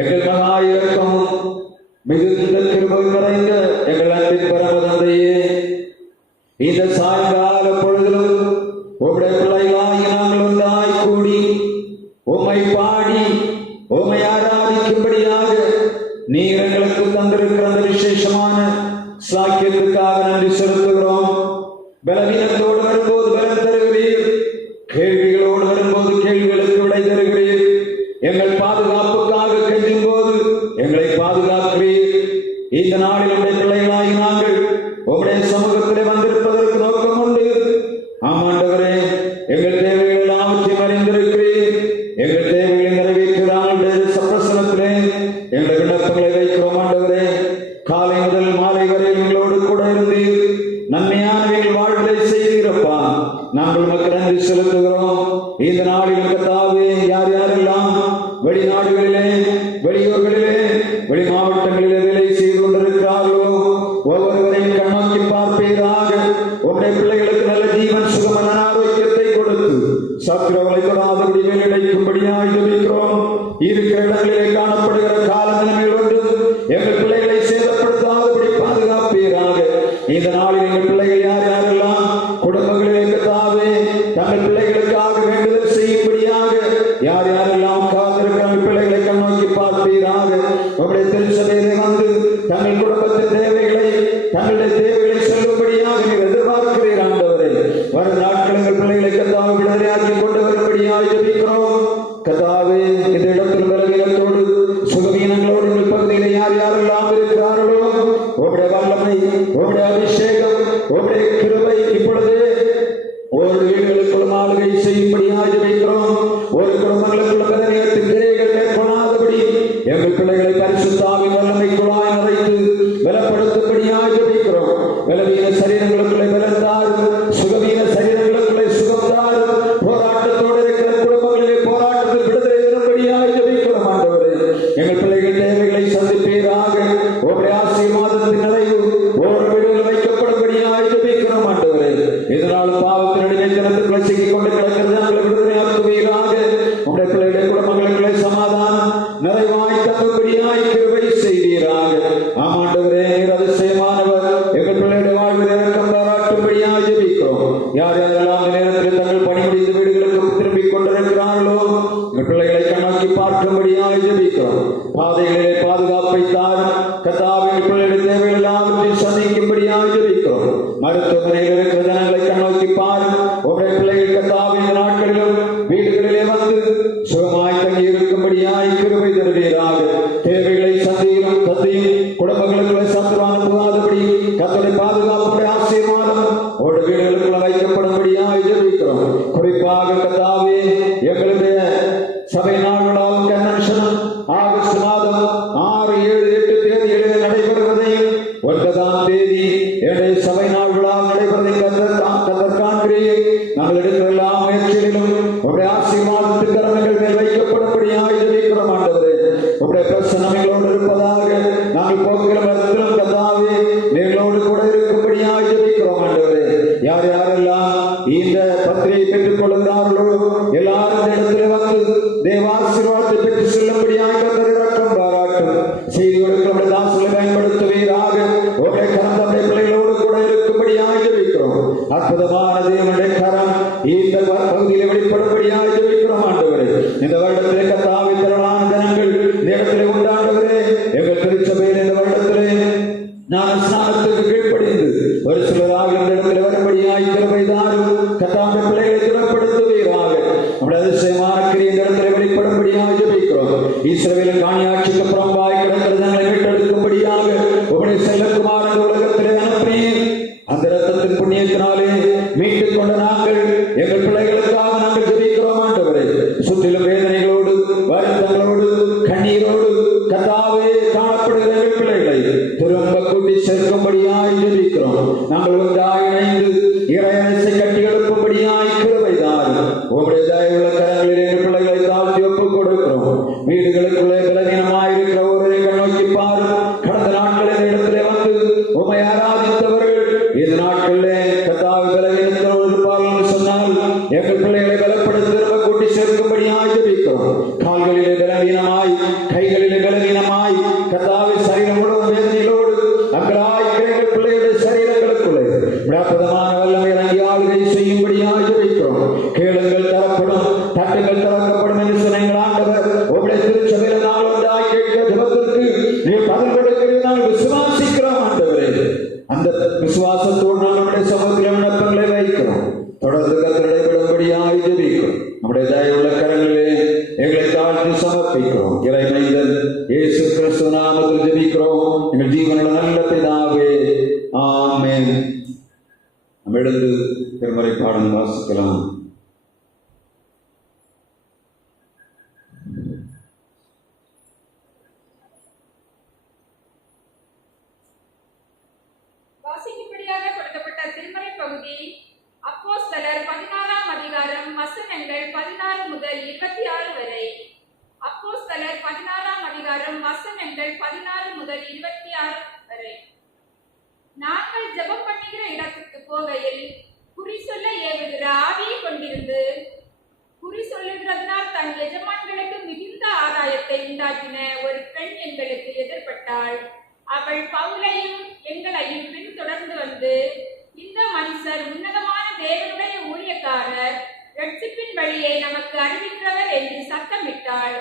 எங்கள் மகா இரக்கமும் மிகுந்த கிருபை நிறைந்த எங்கள் அன்பின் பரமதந்தையே, இந்த சாயங்கால பொழுதிலும் உம்முடைய பிள்ளைகளாகி நாங்கள் ஒன்றாய் கூடி உம்மை பாடி உம்மை ஆராதிக்கும்படியாக நீர் எங்களுக்கு தந்திருக்கிற அந்த விசேஷமான சாக்கியத்துக்காக நன்றி செலுத்துகிறோம். பலவீனத்தோடு வரும்போது பலம் தருகிறீர், கேள்விகளோடு வரும்போது கேள்விகளுக்கு விடை தருகிறீர். எங்கள் பாதுகாப்புக்காக கெஞ்சும் போது எங்களை பாதுகாக்கிறீர். இந்த நாளில் உடைய பிள்ளைகளாகி நாங்கள் உங்களுடைய சமூகத்திலே வந்திருப்பதற்கு நோக்கம் உண்டு. ஆமாண்டவரே, எங்கள் தேவைகள் எல்லாவற்றையும் அறிந்திருக்கிறீர். எங்கள் தேவைகளை நிறைவேற்றுகிறார்கள். சப்பிரசனத்திலே எங்கள் விண்ணப்பங்களை வைக்கிறோம். ஆண்டவரே, காலை முதல் மாலை வரை எங்களோடு கூட இருந்தீர். நன்மையானவைகள் வாழ்வதை செய்கிறப்பா, நாங்கள் உமக்கு நன்றி செலுத்துகிறோம். இந்த நாளில் கர்த்தாவே, யார் யாரெல்லாம் வெளிநாடுகளிலே, வெளியூர்களிலே, வெளி மாவட்டங்களிலே வேலை செய்து கொண்டிருக்கிறார்களோ ஒவ்வொருவரையும் கண்ணோக்கி பார்ப்பீராக. உங்களுடைய பிள்ளைகளுக்கு நல்ல ஜீவன், சுகமான ஆரோக்கியத்தை கொடுத்து சத்திரவலை தொடாதபடி மேலடைக்கும்படியாக ஜெபிக்கிறோம். இருக்கிற இடங்களிலே காணப்படுகிற கால நிலைமைகள் ஒன்று எங்கள் பிள்ளைகளை சேதப்படுத்தாதபடி பாதுகாப்பீராக. இந்த நாளில் எங்கள் பிள்ளைகள் யார் யாரெல்லாம் குடும்பங்களிலே கர்த்தாவே தங்கள் பிள்ளைகளுக்காக வேண்டுதல் செய்யும்படியாக யார் யாரெல்லாம் காத்திருக்கிற பிள்ளைகளை கண்ணோக்கி பார்ப்பீராக. உங்களுடைய திருச்சபையிலே வந்து தங்கள் குடும்பத்தின் தேவைகளை, தங்களுடைய தேவைகளை சொல்லும்படியாக நீர் எதிர்பார்க்கிறீர். ஆண்டவரே, வரும் நாட்கள் எங்கள் பிள்ளைகளை கர்த்தாவே விடுதலையாக்கி கொண்டு வரும்படியாக ஜெபிக்கிறோம். கர்த்தாவே, இந்த இடத்தில் பலவீனத்தோடு சுகவீனங்களோடு எங்கள் பகுதியிலே யார் யாரெல்லாம் இருக்கிறார்களோ உங்களுடைய வல்லமை, உங்களுடைய அபிஷேகம், உங்களுடைய கிருபை இப்பொழுது ஒரு வீடுகளுக்குள் ஆளுகை செய்யும்படியாக ஜெபிக்கிறோம். ஒரு குடும்பங்களுக்குள்ள பலவீனத்தின் கிரைகள் மேற்கொள்ளாதபடி எங்கள் பிள்ளைகளை பரிசுத்தாவின் வல்லமைக்குள்ளாய் நிறைத்து பலப்படுத்தும்படியாக ஜெபிக்கிறோம். பலவீன சரீரங்களுக்குள்ளே பலத்தார், சுகவீன சரீரங்களுக்குள்ளே சுகத்தார், போராட்டத்தோடு இருக்கிற குடும்பங்களிலே போராட்டத்தில் விடுதலை தரும்படியாக ஜெபிக்கிறோம். ஆண்டவரே, எங்கள் பிள்ளைகள் தேவைகளை சந்திப்பீராக. உங்களுடைய ஆசீர்வாதத்தின் நிறைவு ஒவ்வொரு வீடுகளில் வைக்கப்படும்படியாக ஜெபிக்கிறோம். ஆண்டவரே, இதனால் பாவத்தின் அடிமைத்தனத்துக்குள்ளே சிக்கிக் கொண்டு கிடக்கிறது நாங்கள் விடுதலையாக்குவீராக. உங்களுடைய பிள்ளைகளுடைய குடும்பங்களுக்குள்ளே சமாதானம் நிறைவாய் தங்கும்படியாய் கிருபை செய்வீராக. ஆமாண்டவரே, அதிசயமானவர். எங்கள் பிள்ளைகளுடைய வாழ்வில் இறக்கம் பாராட்டும்படியாக ஜெபிக்கிறோம். யார் யாரெல்லாம் இந்த நேரத்தில் தங்கள் பணி முடிந்து வீடுகளுக்கு திரும்பிக் கொண்டிருக்கிறார்களோ எங்கள் பிள்ளைகளை கண்ணோக்கி பார்க்கும்படியாக ஜெபிக்கிறோம். பாதைகளிலே பாதுகாப்பை தாரும். கர்த்தாவே, பிள்ளைகளுடைய தேவைகள் எல்லாவற்றையும் சந்திக்கும்படியாக ஜெபிக்கிறோம். மருத்துவமனையில் இருக்கிற ஜனங்களை கண்ணோக்கி பாரும். உங்களுடைய பிள்ளைகள் கர்த்தாவே இந்த நாட்களிலும் வீடுகளிலே வந்து சுகமாய் தங்கி இருக்கும்படியாய் கிருபை தருவீராக. தேவைகளை சந்தியும் குடும்பங்களுக்குள்ள சத்துருவான புகாதபடி கர்த்தருடைய பாதுகாப்புடைய ஆசீர்வாதம் ஒரு வீடுகளுக்குள்ள வைக்கப்படும்படியாக ஜெபிக்கிறோம். குறிப்பாக கர்த்தாவே, எங்களுடைய சபை நாள்களால் கன்வென்ஷன் ஆகஸ்ட் மாதம் 6, 7, 8 தேதிகளிலே நடைபெறுவதையும் 9ஆம் தேதி என்னுடைய சபை நாள்களால் நடைபெறுவதை கர்த்தர் காண்கிறீர். நாங்கள் எடுக்கிற எல்லா முயற்சிகளிலும் உங்களுடைய ஆசீர்வாதத்தின் கரங்கள் மேல் வைக்கப்படும்படியாக ஜெபிக்கிறோம். ஆண்டவரே, உங்களுடைய பிரசன்னம் எங்களோடு இருப்பதாக. நாங்கள் போக்குகிற இடத்திலும் கர்த்தாவே எங்களோடு கூட இருக்கும்படியாக ஜெபிக்கிறோம். ஆண்டவரே, யார் யாரெல்லாம் இந்த பத்திரிகை பெற்றுக் கொள்கிறார்களோ எல்லாரும் இந்த இடத்திலே வந்து தேவாசீர்வாதத்தை பெற்று செல்லும்படியாக கர்த்தர் இரக்கம் பாராட்டும். செய்தி கொடுக்கிற தாசனை பயன்படுத்துவீராக. உங்களுடைய கரம் தம்முடைய பிள்ளைகளோடு கூட இருக்கும்படியாக ஜெபிக்கிறோம். அற்புதமான தேவனுடைய கரம் இந்த பகுதியிலே வெளிப்படும்படியாக ஜெபிக்கிறோம். ஆண்டவரே, இந்த வருடத்திலே கர்த்தாவே திரளான ஜனங்கள் இந்த இடத்திலே உண்டாண்டவரே, எங்கள் திருச்சபையில் இந்த வருடத்திலே நான் ஸ்நானத்துக்கு கீழ்ப்படிந்து ஒரு சிலராக இந்த இடத்தில் வரும்படியாய் கிருபை தாரும். கர்த்தாவே, பிள்ளைகளை திடப்படுத்துவீராக. நம்முடைய அதிசயமான கிரியை இந்த இடத்தில் வெளிப்படும்படியாக ஜெபிக்கிறோம். இஸ்ரவேல் காணியாட்சிக்கு புறம்பாய் கிடக்கிற ஜனங்களை மீட்டெடுக்கும்படியாக உங்களுடைய செல்லக்குமார் இந்த உலகத்திலே அனுப்பினீர். அந்த இரத்தத்தின் புண்ணியத்தினாலே மீட்டுக் கொண்ட நாங்கள் எங்கள் பிள்ளைகளுக்காக நாங்கள் ஜெபிக்கிறோம். ஆண்டவரே, சுற்றிலும் வேதனைகளோடு, வருத்தங்களோடு, கண்ணீரோடு கர்த்தாவே காணப்படுகிற எங்கள் பிள்ளைகளை திரும்ப கூட்டி சேர்க்கும்படியாய் ஜெபிக்கிறோம். நாங்கள் ஒன்றாய் இணைந்து இறையரசை கட்டி எழுப்பும்படியாய் கிருபை தாரும். உங்களுடைய தயவுள்ள கரங்களில் எங்கள் பிள்ளைகளை தாழ்த்தி ஒப்புக் கொடுக்கிறோம். வீடுகளுக்குள்ளே பலவீனமாயிருக்கிற ஒருவரை கண்ணோக்கி பாரும். கடந்த நாட்களில் இடத்திலே வந்து உம்மை ஆராதித்தவர்கள் இந்த நாட்களிலே கர்த்தாவே பலவீனத்தோடு இருப்பார்கள் சொன்னால் எங்கள் பிள்ளைகளை பலப்படுத்தி திரும்ப கூட்டி சேர்க்கும்படியாய் ஜெபிக்கிறோம். கால்களிலே பலவீனமாய், கைகளிலே ஜெபிக்கிறோம். இறைமைந்தன் இயேசு கிறிஸ்து நாமத்தில் ஜெபிக்கிறோம் எங்கள் ஜீவனுள்ள நல்ல பிதாவே, ஆமென். நாம் எழுந்து திருமறை பாடம் வாசிக்கலாம். வாசிக்கும்படியாக கொடுக்கப்பட்ட திருமறை பகுதி அப்போஸ்தலர் 16ஆம் அதிகாரம் வசனங்கள் 16 முதல் 26 வரை. அப்போஸ்தலர் 16ஆம் அதிகாரம் வசனங்கள் 16 முதல் 26 வரை. நாங்கள் ஜெபம் பண்ணுகிற இடத்துக்கு போகையில் குறி சொல்ல ஏவுகிற ஆவியை கொண்டிருந்து குறி சொல்லுகிறதனால் தன் எஜமான்களுக்கு மிகுந்த ஆதாயத்தை உண்டாக்கின ஒரு பெண் எங்களுக்கு எதிர்பட்டாள். அவள் பவுலையும் எங்களையும் பின் தொடர்ந்து வந்து, இந்த மனுஷர் உன்னதமான தேவனுடைய ஊழியக்காரர், ரட்சிப்பின் வழியை நமக்கு அறிவிக்கிறவர் என்று சத்தமிட்டாள்.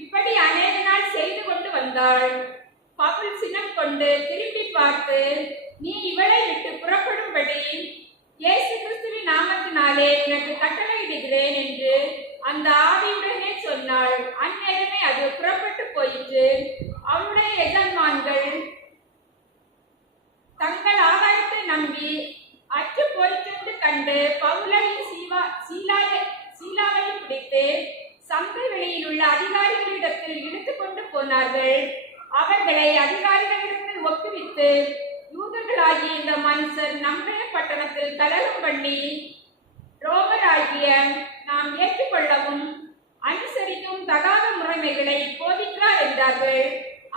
இப்படி அநேக நாள் செய்து கொண்டு வந்தாள். பவுல் சினம் கொண்டு திரும்பி பார்த்து, நீ இவளை விட்டு புறப்படும்படி இயேசு கிறிஸ்துவின் நாமத்தினாலே உனக்கு கட்டளையிடுகிறேன் என்று அந்த ஆவியுடனே சொன்னாள். அந்நேரமே அது புறப்பட்டு போயிற்று. அவளுடைய எஜமான்கள் தங்கள் ஆதாயத்தை நம்பி அற்று போயிற்று கண்டு பவுலையும் சீலாவையும் பிடித்து சந்தை வெளியில் உள்ள அதிகாரிகளிடத்தில் இழுத்து கொண்டு போனார்கள். அவர்களை அதிகாரிகளிடத்தில் ஒப்புவித்து, யூதர்களாகிய இந்த மனுஷர் நம்முடைய பட்டணத்தில் கலகம் பண்ணி ரோமராகிய நாம் ஏற்றுக்கொள்ளவும் அனுசரிக்கும் தகாத முறைமைகளை போதிக்கிறார் என்றார்கள்.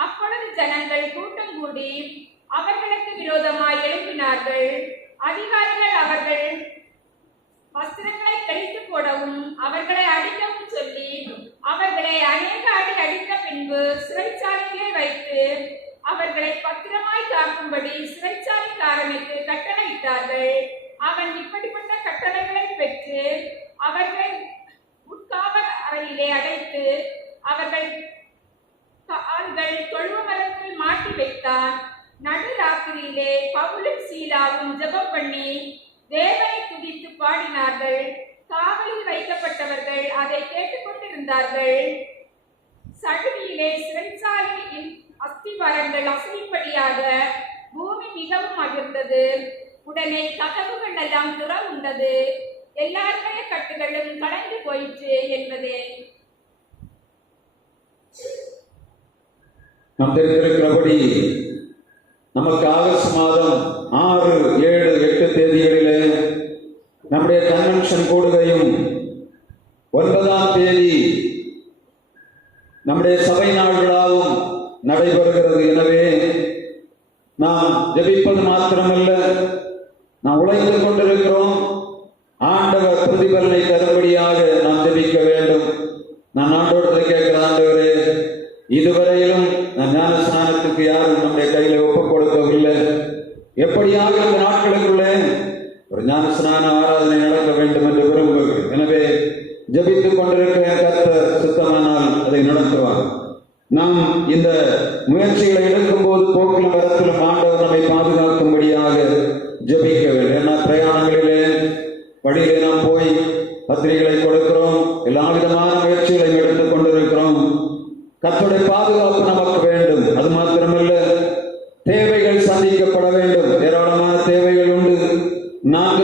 அப்பொழுது ஜனங்கள் கூட்டம் கூடி அவர்களுக்கு விரோதமாய் எழுப்பினார்கள். அதிகாரிகள் அவர்கள் வஸ்திரங்களை கழித்து போடவும் அவர்களை அடிக்கவும் சொல்லி அவர்களை அநேக அடி அடித்த பின்பு சிறைச்சாலையிலே வைத்து அவர்களை பத்திரமாய் காக்கும்படி சிறைச்சாலைக்காரனுக்கு கட்டளையிட்டார்கள். அவன் இப்படிப்பட்ட கட்டளைகளை பெற்று அவர்களை உட்காவல் அறையிலே அடைத்து அவர்கள் தொழுவ மரத்தில் மாட்டி வைத்தான். நடுராத்திரியிலே பவுலும் சீலாவும் ஜெபம் பண்ணி தேவனை துதித்து பாடினார்கள். காவலில் வைக்கப்பட்டவர்கள் அதை கேட்டுக்கொண்டிருந்தார்கள். சடுதியிலே சிறைச்சாலையின் அஸ்திவாரங்கள் அசைப்படியாக பூமி மிகவும் அதிர்ந்தது. உடனே கதவுகள் எல்லாம் திறவுண்டது. எல்லாருடைய கட்டுகளும் கலைந்து போயிற்று என்பதே. நாம் தெரிந்திருக்கிறபடி நமக்கு ஆகஸ்ட் மாதம் 6, 7, 8 தேதிகளிலே நம்முடைய கன்வென்ஷன் கூடுகையும் 9ஆம் தேதி நம்முடைய சபை நாள்களாகவும் நடைபெறுகிறது. எனவே நாம் ஜெபிப்பது மாத்திரமல்ல, நாம் உழைத்துக் கொண்டிருக்கிறோம். ஆண்டவர் பிரதிபலனை தரும்படியாக நாம் ஜெபிக்க வேண்டும். நான் ஆண்டவரத்தை கேட்கிற, ஆண்டவரே, இதுவரையிலும் நான் ஞான ஸ்நானத்துக்கு யாரும் நம்முடைய கையில ஒப்புக் கொடுக்கவில்லை. எப்படியாக இந்த நாட்களுக்குள்ளே ஒரு ஞான ஸ்நான ஆராதனை நடக்க வேண்டும் என்று விரும்புகிறேன். எனவே ஜெபித்துக் கொண்டிருக்கிற கர்த்தர் சித்தமானால் அதை நடத்துவார். நாம் இந்த முயற்சிகளை எடுக்கும் போது போக்கிலும் வரத்திலும் ஆண்டவர் நம்மை பாதுகாக்கும்படியாக ஜெபிக்க வேண்டும். ஏன்னா பிரயாணங்களிலே வழியிலே நாம் போய் பத்திரிகைகளை கொடுக்கிறோம், எல்லா விதமான முயற்சிகளையும் எடுத்துக் கொண்டிருக்கிறோம். கர்த்தருடைய பாதுகாப்பு நமக்கு வேண்டும். அது மாத்திரமல்ல, தேவைகள் சந்திக்கப்பட வேண்டும். ஏராளமான தேவைகள் உண்டு. நாம்